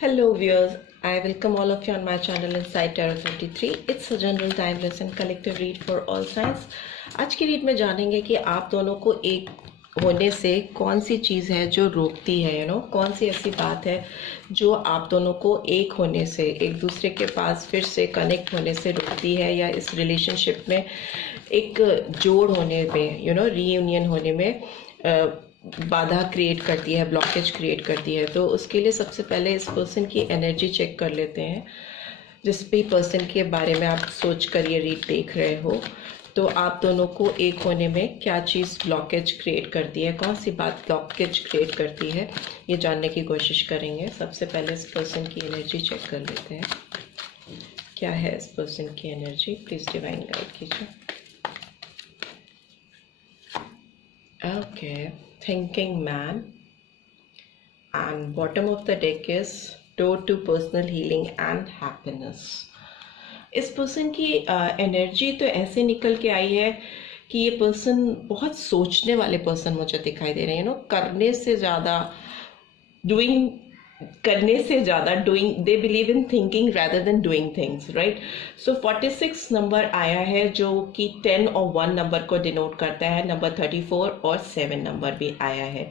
Hello viewers, I welcome all of you on my channel Insight Tarot 23. It's a general timeless and collective read for all signs. आज की read में जानेंगे कि आप दोनों को एक होने से कौन सी चीज़ है जो रोकती है कौन सी ऐसी बात है जो आप दोनों को एक होने से, एक दूसरे के पास फिर से कनेक्ट होने से रोकती है, या इस रिलेशनशिप में एक जोड़ होने में रीयूनियन होने में बाधा क्रिएट करती है, ब्लॉकेज क्रिएट करती है। तो उसके लिए सबसे पहले इस पर्सन की एनर्जी चेक कर लेते हैं। जिस भी पर्सन के बारे में आप सोच कर ये रीड देख रहे हो, तो आप दोनों को एक होने में क्या चीज़ ब्लॉकेज क्रिएट करती है, कौन सी बात ब्लॉकेज क्रिएट करती है, ये जानने की कोशिश करेंगे। सबसे पहले इस पर्सन की एनर्जी चेक कर लेते हैं। क्या है इस पर्सन की एनर्जी, प्लीज़ डिवाइन गाइड कीजिए। Okay, thinking man, and bottom of the deck is door to personal healing and happiness. इस पर्सन की एनर्जी तो ऐसे निकल के आई है कि ये पर्सन बहुत सोचने वाले पर्सन मुझे दिखाई दे रहे हैं। करने से ज़्यादा doing, they believe in thinking rather than doing things, right. So 46 number आया है जो कि 10 और 1 नंबर को डिनोट करता है। नंबर 34 और 7 नंबर भी आया है।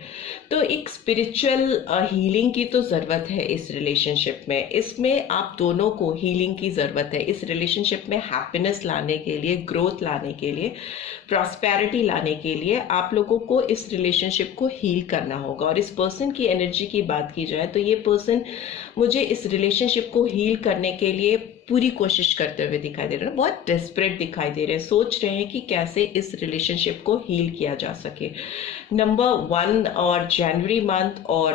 तो एक स्पिरिचुअल हीलिंग की तो ज़रूरत है इस रिलेशनशिप में। इसमें आप दोनों को हीलिंग की ज़रूरत है। इस रिलेशनशिप में हैप्पीनेस लाने के लिए, ग्रोथ लाने के लिए, प्रॉस्पेरिटी लाने के लिए आप लोगों को इस रिलेशनशिप को हील करना होगा। और इस पर्सन की एनर्जी की बात की जाए तो ये पर्सन मुझे इस रिलेशनशिप को हील करने के लिए पूरी कोशिश करते हुए दिखाई दे रहे हैं। बहुत डेस्परेट दिखाई दे रहे हैं, सोच रहे हैं कि कैसे इस रिलेशनशिप को हील किया जा सके। नंबर 1 और जनवरी मंथ और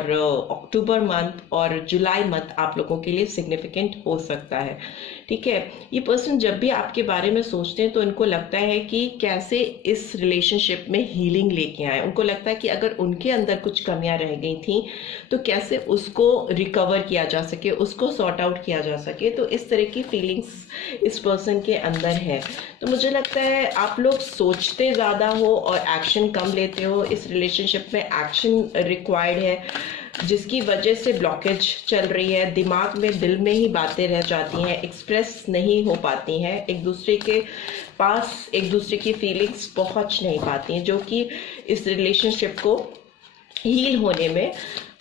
अक्टूबर मंथ और जुलाई मंथ आप लोगों के लिए सिग्निफिकेंट हो सकता है, ठीक है। ये पर्सन जब भी आपके बारे में सोचते हैं तो उनको लगता है कि कैसे इस रिलेशनशिप में हीलिंग लेके आए। उनको लगता है कि अगर उनके अंदर कुछ कमियां रह गई थी तो कैसे उसको रिकवर किया जा सके, उसको सॉर्ट आउट किया जा सके। तो इस तरह की फीलिंग्स इस पर्सन के अंदर है। तो मुझे लगता है आप लोग सोचते ज़्यादा हो और एक्शन कम लेते हो। इस रिलेशनशिप में एक्शन रिक्वायर्ड है, जिसकी वजह से ब्लॉकेज चल रही है। दिमाग में, दिल में ही बातें रह जाती हैं, एक्सप्रेस नहीं हो पाती हैं, एक दूसरे के पास एक दूसरे की फीलिंग्स पहुंच नहीं पाती हैं, जो कि इस रिलेशनशिप को हील होने में,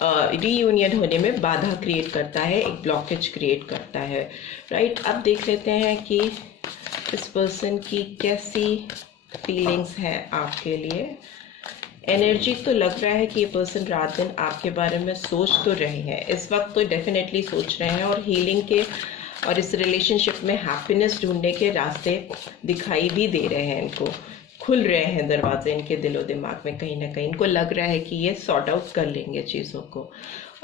रीयूनियन होने में बाधा क्रिएट करता है, एक ब्लॉकेज क्रिएट करता है, राइट। अब देख लेते हैं कि इस पर्सन की कैसी फीलिंग्स हैं आपके लिए। एनर्जी तो लग रहा है कि ये पर्सन रात दिन आपके बारे में सोच तो रहे हैं, इस वक्त तो डेफिनेटली सोच रहे हैं, और हीलिंग के और इस रिलेशनशिप में हैप्पीनेस ढूंढने के रास्ते दिखाई भी दे रहे हैं। इनको खुल रहे हैं दरवाजे इनके दिलो दिमाग में, कहीं ना कहीं इनको लग रहा है कि ये सॉर्ट आउट कर लेंगे चीज़ों को।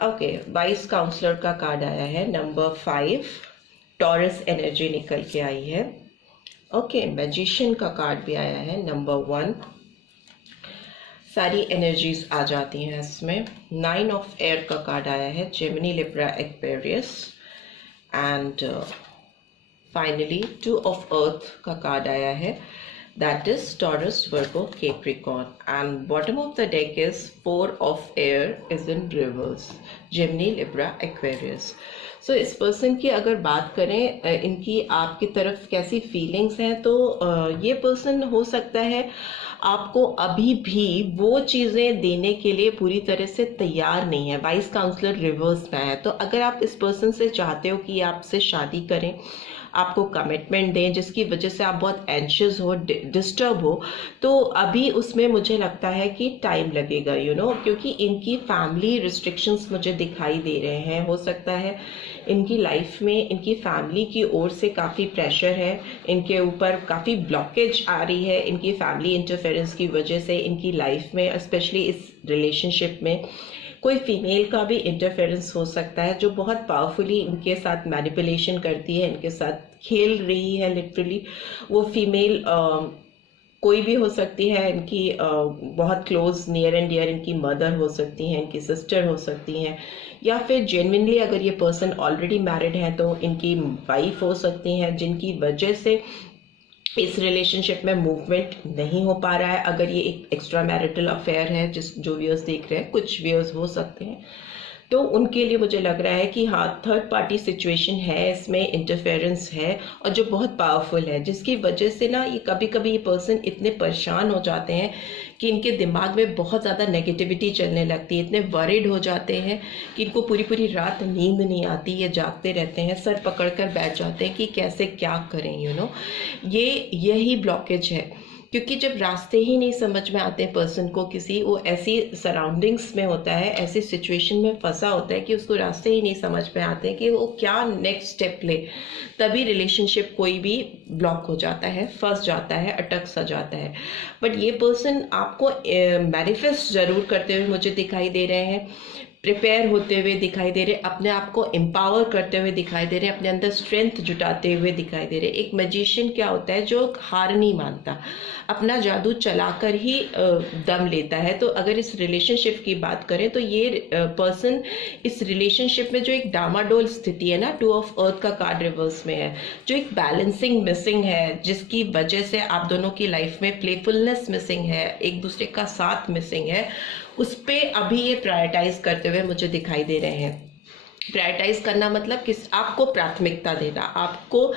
ओके, वाइस काउंसलर का कार्ड आया है। नंबर 5 टॉरस एनर्जी निकल के आई है। ओके, मैजिशियन का कार्ड भी आया है। नंबर 1 सारी एनर्जीज आ जाती हैं इसमें। 9 ऑफ एयर का कार्ड आया है। Gemini, Libra, Aquarius, and finally 2 of earth का कार्ड आया है। That is Taurus, Virgo, Capricorn, and bottom of the deck is 4 of air is in reverse. Gemini, Libra, Aquarius. So इस person की अगर बात करें, इनकी आपकी तरफ कैसी फीलिंग्स हैं, तो ये पर्सन हो सकता है आपको अभी भी वो चीज़ें देने के लिए पूरी तरह से तैयार नहीं है। वाइस काउंसलर रिवर्स में है। तो अगर आप इस पर्सन से चाहते हो कि आपसे शादी करें, आपको कमिटमेंट दें, जिसकी वजह से आप बहुत एंशियस हो, डिस्टर्ब हो, तो अभी उसमें मुझे लगता है कि टाइम लगेगा, क्योंकि इनकी फैमिली रिस्ट्रिक्शंस मुझे दिखाई दे रहे हैं। हो सकता है इनकी लाइफ में इनकी फैमिली की ओर से काफ़ी प्रेशर है, इनके ऊपर काफ़ी ब्लॉकेज आ रही है इनकी फैमिली इंटरफेरेंस की वजह से। इनकी लाइफ में, स्पेशली इस रिलेशनशिप में, कोई फीमेल का भी इंटरफेरेंस हो सकता है जो बहुत पावरफुली इनके साथ मैनिपुलेशन करती है, इनके साथ खेल रही है लिटरली। वो फीमेल कोई भी हो सकती है, इनकी बहुत क्लोज, नियर एंड डियर इनकी मदर हो सकती हैं, इनकी सिस्टर हो सकती हैं, या फिर जेन्युइनली अगर ये पर्सन ऑलरेडी मैरिड है तो इनकी वाइफ हो सकती हैं, जिनकी वजह से इस रिलेशनशिप में मूवमेंट नहीं हो पा रहा है। अगर ये एक एक्स्ट्रा मैरिटल अफेयर है, जो व्यूअर्स देख रहे हैं, कुछ व्यूअर्स हो सकते हैं, तो उनके लिए मुझे लग रहा है कि हाँ, थर्ड पार्टी सिचुएशन है, इसमें इंटरफेरेंस है और जो बहुत पावरफुल है, जिसकी वजह से ना ये कभी कभी ये पर्सन इतने परेशान हो जाते हैं कि इनके दिमाग में बहुत ज़्यादा नेगेटिविटी चलने लगती है, इतने वरिड हो जाते हैं कि इनको पूरी पूरी रात नींद नहीं आती, ये जागते रहते हैं, सर पकड़ कर बैठ जाते हैं कि कैसे क्या करें, यही ब्लॉकेज है। क्योंकि जब रास्ते ही नहीं समझ में आते पर्सन को, किसी वो ऐसी सराउंडिंग्स में होता है, ऐसी सिचुएशन में फंसा होता है कि उसको रास्ते ही नहीं समझ में आते हैं कि वो क्या नेक्स्ट स्टेप ले, तभी रिलेशनशिप कोई भी ब्लॉक हो जाता है, फंस जाता है, अटक सा जाता है। बट ये पर्सन आपको मैनिफेस्ट ज़रूर करते हुए मुझे दिखाई दे रहे हैं, प्रिपेयर होते हुए दिखाई दे रहे, अपने आप को एम्पावर करते हुए दिखाई दे रहे, अपने अंदर स्ट्रेंथ जुटाते हुए दिखाई दे रहे। एक मैजिशियन क्या होता है, जो हार नहीं मानता, अपना जादू चलाकर ही दम लेता है। तो अगर इस रिलेशनशिप की बात करें तो ये पर्सन इस रिलेशनशिप में जो एक डामाडोल स्थिति है ना, 2 ऑफ अर्थ का कार्ड रिवर्स में है, जो एक बैलेंसिंग मिसिंग है, जिसकी वजह से आप दोनों की लाइफ में प्लेफुलनेस मिसिंग है, एक दूसरे का साथ मिसिंग है, उस पे अभी ये प्रायोरिटाइज करते हुए मुझे दिखाई दे रहे हैं। प्रायोरिटाइज करना मतलब किस, आपको प्राथमिकता देना, आपको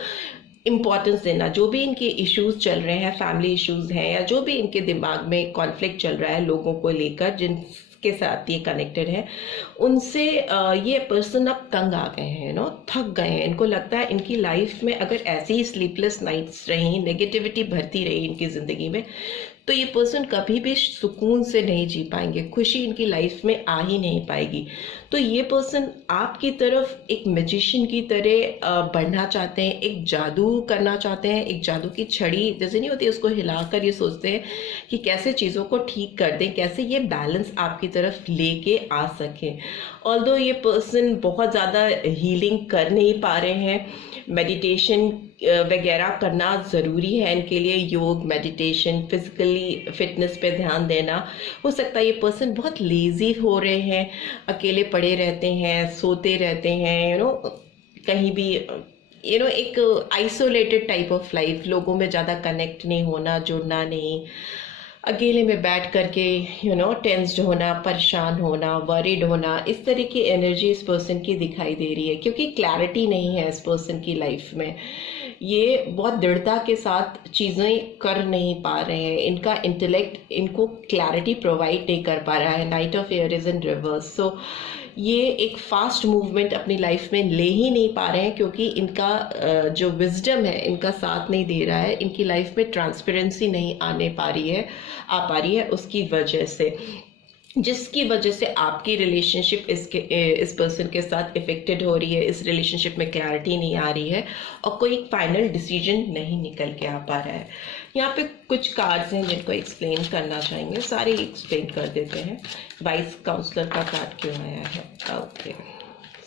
इम्पोर्टेंस देना। जो भी इनके इश्यूज चल रहे हैं, फैमिली इश्यूज हैं, या जो भी इनके दिमाग में कॉन्फ्लिक्ट चल रहा है लोगों को लेकर जिनके साथ ये कनेक्टेड है, उनसे ये पर्सन अब तंग आ गए हैं, थक गए हैं। इनको लगता है इनकी लाइफ में अगर ऐसी ही स्लीपलेस नाइट्स रही, नेगेटिविटी भरती रही इनकी ज़िंदगी में, तो ये पर्सन कभी भी सुकून से नहीं जी पाएंगे, खुशी इनकी लाइफ में आ ही नहीं पाएगी। तो ये पर्सन आपकी तरफ एक मैजिशियन की तरह बढ़ना चाहते हैं, एक जादू करना चाहते हैं, एक जादू की छड़ी जैसे नहीं होती, उसको हिलाकर ये सोचते हैं कि कैसे चीज़ों को ठीक कर दें, कैसे ये बैलेंस आपकी तरफ लेके आ सकें। ऑल्दो ये पर्सन बहुत ज़्यादा हीलिंग कर नहीं पा रहे हैं, मेडिटेशन वगैरह करना ज़रूरी है इनके लिए, योग, मेडिटेशन, फिजिकली फिटनेस पे ध्यान देना। हो सकता है ये पर्सन बहुत लेज़ी हो रहे हैं, अकेले पड़े रहते हैं, सोते रहते हैं, कहीं भी एक आइसोलेटेड टाइप ऑफ लाइफ, लोगों में ज़्यादा कनेक्ट नहीं होना, जुड़ना नहीं, अकेले में बैठ करके टेंस्ड होना, परेशान होना, वरीड होना, इस तरह की एनर्जी इस पर्सन की दिखाई दे रही है। क्योंकि क्लैरिटी नहीं है इस पर्सन की लाइफ में, ये बहुत दृढ़ता के साथ चीज़ें कर नहीं पा रहे हैं, इनका इंटेलेक्ट इनको क्लैरिटी प्रोवाइड नहीं कर पा रहा है। Knight of air is in reverse, so ये एक फास्ट मूवमेंट अपनी लाइफ में ले ही नहीं पा रहे हैं, क्योंकि इनका जो विजडम है इनका साथ नहीं दे रहा है, इनकी लाइफ में ट्रांसपेरेंसी नहीं आ पा रही है उसकी वजह से, जिसकी वजह से आपकी रिलेशनशिप इस पर्सन के साथ इफेक्टेड हो रही है, इस रिलेशनशिप में क्लैरिटी नहीं आ रही है और कोई फाइनल डिसीजन नहीं निकल के आ पा रहा है। यहाँ पे कुछ कार्ड्स हैं जिनको एक्सप्लेन करना चाहेंगे, सारे एक्सप्लेन कर देते हैं। वाइस काउंसलर का कार्ड क्यों आया है? Okay,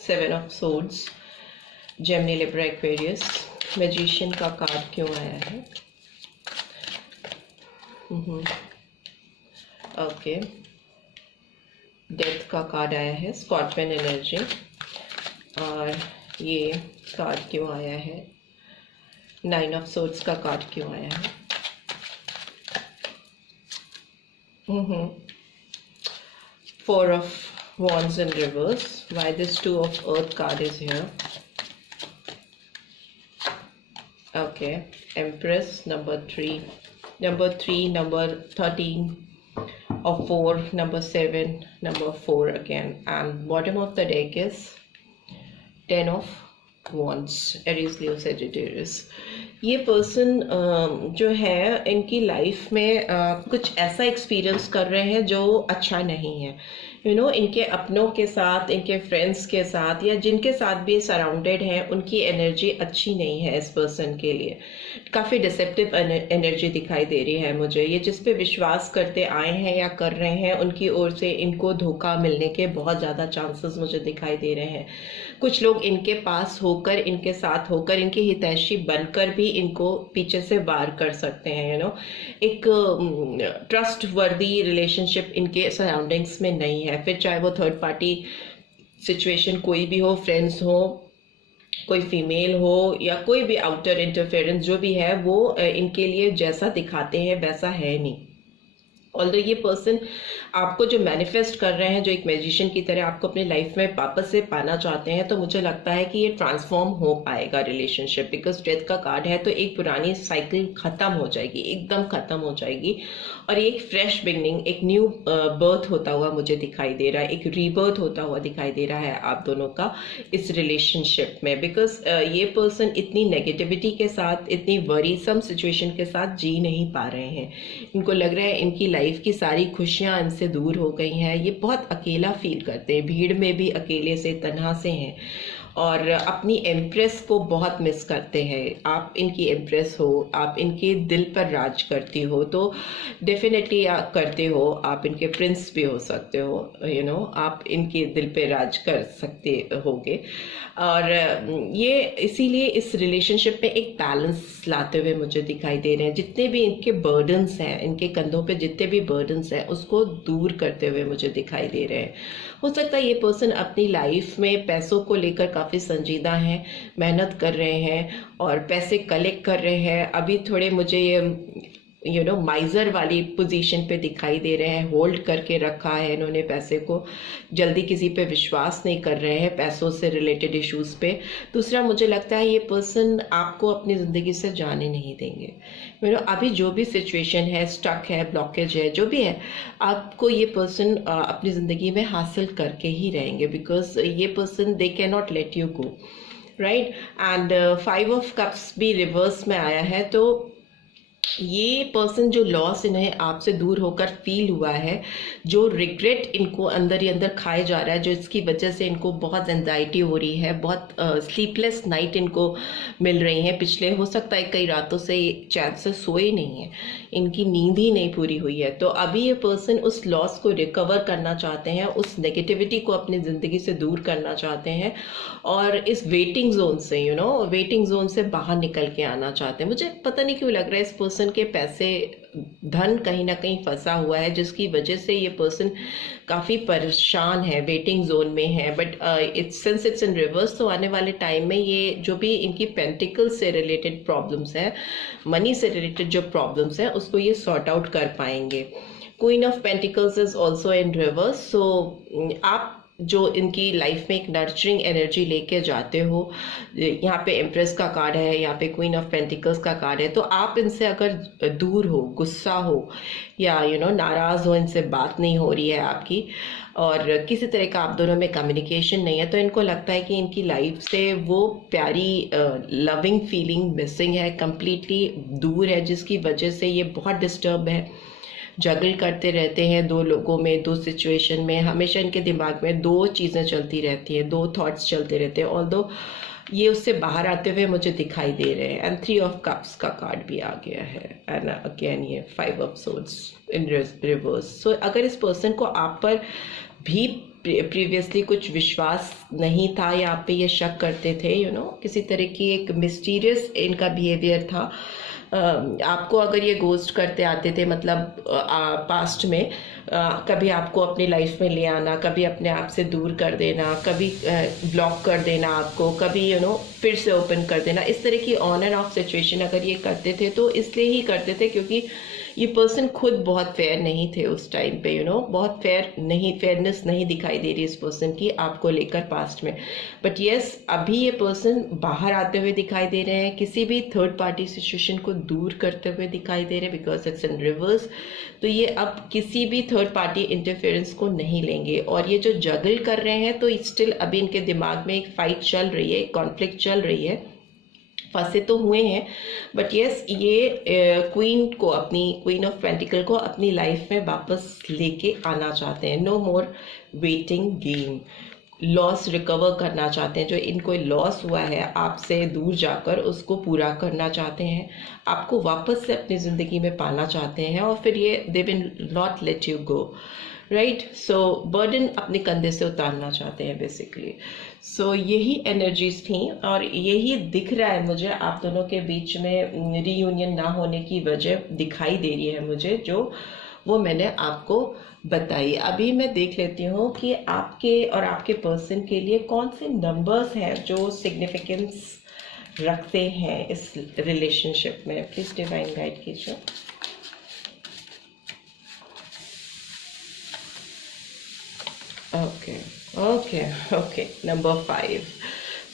7 of swords, Gemini, Libra, Aquarius. Magician का कार्ड क्यों आया है? ओके, डेथ का कार्ड आया है, स्कॉर्पियन एनर्जी। और ये कार्ड क्यों आया है? 9 ऑफ सोर्ड्स का कार्ड क्यों आया है? 4 of wands in reverse. Why this 2 of earth card is here? Okay, Empress, number 3, number 13 of 4, number 7, number 4 again, and bottom of the deck is 10 of wands, Aries, Leo, Sagittarius. ये person जो है इनकी life में कुछ ऐसा experience कर रहे हैं जो अच्छा नहीं है। इनके अपनों के साथ, इनके फ्रेंड्स के साथ, या जिनके साथ भी सराउंडेड हैं, उनकी एनर्जी अच्छी नहीं है इस पर्सन के लिए। काफ़ी डिसेप्टिव एनर्जी दिखाई दे रही है मुझे। ये जिस पे विश्वास करते आए हैं या कर रहे हैं, उनकी ओर से इनको धोखा मिलने के बहुत ज़्यादा चांसेस मुझे दिखाई दे रहे हैं। कुछ लोग इनके पास होकर, इनके साथ होकर, इनके हितैषी बनकर भी इनको पीछे से वार कर सकते हैं। एक ट्रस्ट वर्दी रिलेशनशिप इनके सराउंडिंग्स में नहीं है, फिर चाहे वो थर्ड पार्टी सिचुएशन कोई भी हो, फ्रेंड्स हो, कोई फीमेल हो, या कोई भी आउटर इंटरफेरेंस जो भी है, वो इनके लिए जैसा दिखाते हैं वैसा है नहीं। ऑल्दो ये पर्सन आपको जो मैनिफेस्ट कर रहे हैं, जो एक मैजिशियन की तरह आपको अपनी लाइफ में वापस से पाना चाहते हैं, तो मुझे लगता है कि ये ट्रांसफॉर्म हो पाएगा रिलेशनशिप, बिकॉज डेथ का कार्ड है। तो एक पुरानी साइकिल खत्म हो जाएगी, एकदम खत्म हो जाएगी, और एक फ्रेश बिगनिंग, एक न्यू बर्थ होता हुआ मुझे दिखाई दे रहा है, एक रीबर्थ होता हुआ दिखाई दे रहा है आप दोनों का इस रिलेशनशिप में। बिकॉज ये पर्सन इतनी नेगेटिविटी के साथ, इतनी वरीसम सिचुएशन के साथ जी नहीं पा रहे हैं। इनको लग रहा है इनकी लाइफ की सारी खुशियां इनसे दूर हो गई हैं। ये बहुत अकेला फील करते हैं, भीड़ में भी अकेले से, तन्हा से हैं, और अपनी एम्प्रेस को बहुत मिस करते हैं। आप इनकी एम्प्रेस हो, आप इनके दिल पर राज करती हो, तो डेफिनेटली आप करते हो, आप इनके प्रिंस भी हो सकते हो, आप इनके दिल पे राज कर सकते होगे। और ये इसीलिए इस रिलेशनशिप में एक बैलेंस लाते हुए मुझे दिखाई दे रहे हैं। जितने भी इनके बर्डन्स हैं, इनके कंधों पे जितने भी बर्डन्स हैं, उसको दूर करते हुए मुझे दिखाई दे रहे हैं। हो सकता है ये पर्सन अपनी लाइफ में पैसों को लेकर काफ़ी संजीदा हैं, मेहनत कर रहे हैं और पैसे कलेक्ट कर रहे हैं। अभी थोड़े मुझे ये माइजर वाली पोजीशन पे दिखाई दे रहे हैं, होल्ड करके रखा है इन्होंने पैसे को, जल्दी किसी पे विश्वास नहीं कर रहे हैं पैसों से रिलेटेड इश्यूज पे। दूसरा, मुझे लगता है ये पर्सन आपको अपनी ज़िंदगी से जाने नहीं देंगे। अभी जो भी सिचुएशन है, स्टक है, ब्लॉकेज है, जो भी है, आपको ये पर्सन अपनी ज़िंदगी में हासिल करके ही रहेंगे, बिकॉज ये person they can not let you go, right. And 5 of cups भी रिवर्स में आया है। तो ये पर्सन जो लॉस इन्हें आपसे दूर होकर फील हुआ है, जो रिग्रेट इनको अंदर ही अंदर खाए जा रहा है, जो इसकी वजह से इनको बहुत एंजाइटी हो रही है, बहुत स्लीपलेस नाइट इनको मिल रही हैं पिछले, हो सकता है कई रातों से चैन से सोए नहीं है, इनकी नींद ही नहीं पूरी हुई है। तो अभी ये पर्सन उस लॉस को रिकवर करना चाहते हैं, उस नेगेटिविटी को अपनी ज़िंदगी से दूर करना चाहते हैं, और इस वेटिंग जोन से वेटिंग जोन से बाहर निकल के आना चाहते हैं। मुझे पता नहीं क्यों लग रहा है इस पर्सन के पैसे, धन कहीं ना कहीं फंसा हुआ है, जिसकी वजह से ये पर्सन काफ़ी परेशान है, वेटिंग जोन में है। But since it's in reverse, तो आने वाले टाइम में ये जो भी इनकी पेंटिकल से रिलेटेड प्रॉब्लम्स हैं, मनी से रिलेटेड जो प्रॉब्लम्स हैं, उसको ये सॉर्ट आउट कर पाएंगे। Queen of pentacles is also in reverse. So आप जो इनकी लाइफ में एक नर्चरिंग एनर्जी लेके जाते हो, यहाँ पे एम्प्रेस का कार्ड है, यहाँ पे क्वीन ऑफ पेंटिकल्स का कार्ड है, तो आप इनसे अगर दूर हो, गुस्सा हो, या नाराज़ हो, इनसे बात नहीं हो रही है आपकी, और किसी तरह का आप दोनों में कम्युनिकेशन नहीं है, तो इनको लगता है कि इनकी लाइफ से वो प्यारी लविंग फीलिंग मिसिंग है, कम्प्लीटली दूर है, जिसकी वजह से ये बहुत डिस्टर्ब है, जगल करते रहते हैं दो लोगों में, दो सिचुएशन में। हमेशा इनके दिमाग में दो चीज़ें चलती रहती हैं, दो थॉट्स चलते रहते हैं, ऑल्दो ये उससे बाहर आते हुए मुझे दिखाई दे रहे हैं। एंड 3 ऑफ कप्स का कार्ड भी आ गया है, एंड अगेन ये 5 ऑफ सोर्ड्स इन रिवर्स। सो अगर इस पर्सन को आप पर भी प्रीवियसली कुछ विश्वास नहीं था, या आप पे ये शक करते थे, किसी तरह की एक मिस्टीरियस इनका बिहेवियर था, आपको अगर ये गोस्ट करते आते थे, मतलब पास्ट में कभी आपको अपनी लाइफ में ले आना, कभी अपने आप से दूर कर देना, कभी ब्लॉक कर देना आपको, कभी फिर से ओपन कर देना, इस तरह की ऑन एंड ऑफ सिचुएशन अगर ये करते थे, तो इसलिए ही करते थे क्योंकि ये पर्सन खुद बहुत फेयर नहीं थे उस टाइम पे, बहुत फेयरनेस नहीं दिखाई दे रही इस पर्सन की आपको लेकर पास्ट में। बट यस, अभी ये पर्सन बाहर आते हुए दिखाई दे रहे हैं, किसी भी थर्ड पार्टी सिचुएशन को दूर करते हुए दिखाई दे रहे हैं, बिकॉज इट्स इन रिवर्स। तो ये अब किसी भी थर्ड पार्टी इंटरफेरेंस को नहीं लेंगे, और ये जो जगल कर रहे हैं, तो स्टिल अभी इनके दिमाग में एक फाइट चल रही है, एक कॉन्फ्लिक्ट चल रही है, फंसे तो हुए हैं। बट यस, ये क्वीन ऑफ पेंटिकल को अपनी लाइफ में वापस लेके आना चाहते हैं। नो मोर वेटिंग गेम, लॉस रिकवर करना चाहते हैं, जो इनको लॉस हुआ है आपसे दूर जाकर, उसको पूरा करना चाहते हैं, आपको वापस से अपनी ज़िंदगी में पाना चाहते हैं, और फिर ये they will not let you go, right. So burden अपने कंधे से उतारना चाहते हैं बेसिकली। सो यही एनर्जीज थी, और यही दिख रहा है मुझे आप दोनों के बीच में रीयूनियन ना होने की वजह दिखाई दे रही है मुझे, जो वो मैंने आपको बताई। अभी मैं देख लेती हूँ कि आपके और आपके पर्सन के लिए कौन से नंबर्स हैं जो सिग्निफिकेंस रखते हैं इस रिलेशनशिप में। प्लीज डिवाइन गाइड कीजिए। Okay okay, number 5।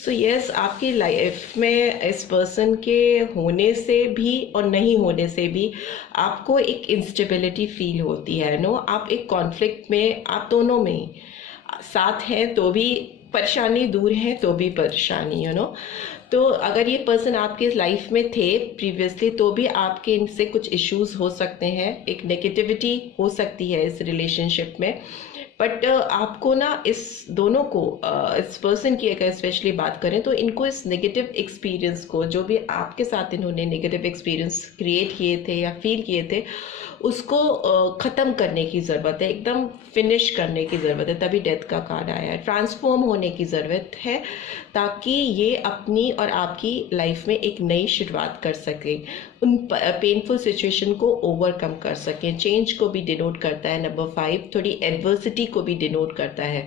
So yes, आपकी लाइफ में इस पर्सन के होने से भी और नहीं होने से भी आपको एक इंस्टेबिलिटी फील होती है। नो, आप एक कॉन्फ्लिक्ट में, आप दोनों में ही साथ हैं तो भी परेशानी, दूर है तो भी परेशानी, तो अगर ये पर्सन आपके लाइफ में थे प्रीवियसली तो भी आपके इनसे कुछ इश्यूज हो सकते हैं, एक नेगेटिविटी हो सकती है इस रिलेशनशिप में। बट आपको ना इस दोनों को, इस पर्सन की अगर स्पेशली बात करें तो इनको इस नेगेटिव एक्सपीरियंस को, जो भी आपके साथ इन्होंने नेगेटिव एक्सपीरियंस क्रिएट किए थे या फील किए थे, उसको ख़त्म करने की ज़रूरत है, एकदम फिनिश करने की ज़रूरत है। तभी डेथ का कार्ड आया है। ट्रांसफॉर्म होने की ज़रूरत है ताकि ये अपनी और आपकी लाइफ में एक नई शुरुआत कर सके, उन पेनफुल सिचुएशन को ओवरकम कर सकें। चेंज को भी डिनोट करता है नंबर 5, थोड़ी एडवर्सिटी को भी डिनोट करता है।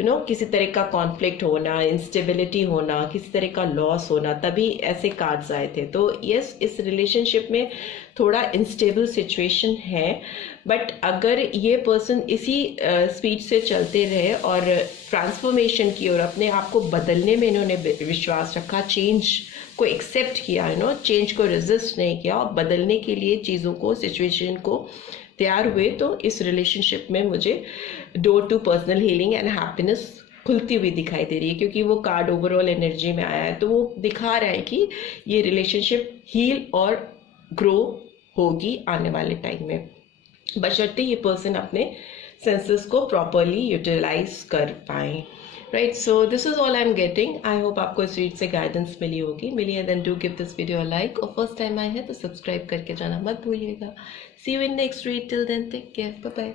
किसी तरह का कॉन्फ्लिक्ट होना, इंस्टेबिलिटी होना, किसी तरह का लॉस होना, तभी ऐसे कार्ड्स आए थे। तो यस, इस रिलेशनशिप में थोड़ा इंस्टेबल सिचुएशन है, बट अगर ये पर्सन इसी स्पीड से चलते रहे और ट्रांसफॉर्मेशन की और अपने आप को बदलने में इन्होंने विश्वास रखा, चेंज को एक्सेप्ट किया, चेंज को रेजिस्ट नहीं किया और बदलने के लिए चीज़ों को, सिचुएशन को तैयार हुए, तो इस रिलेशनशिप में मुझे door to personal healing and happiness खुलती हुई दिखाई दे रही है, क्योंकि वो कार्ड ओवरऑल एनर्जी में आया है। तो वो दिखा रहा है कि ये रिलेशनशिप हील और ग्रो होगी आने वाले टाइम में, बशर्ते ये पर्सन अपने सेंसेस को प्रॉपरली यूटिलाइज कर पाए। Right, so this is all I am getting. I hope आपको इस रीड से गाइडेंस मिली है। Then do give this video a like, और फर्स्ट टाइम आए हैं तो सब्सक्राइब करके जाना मत भूलिएगा। See you in next read, till then take care, bye bye.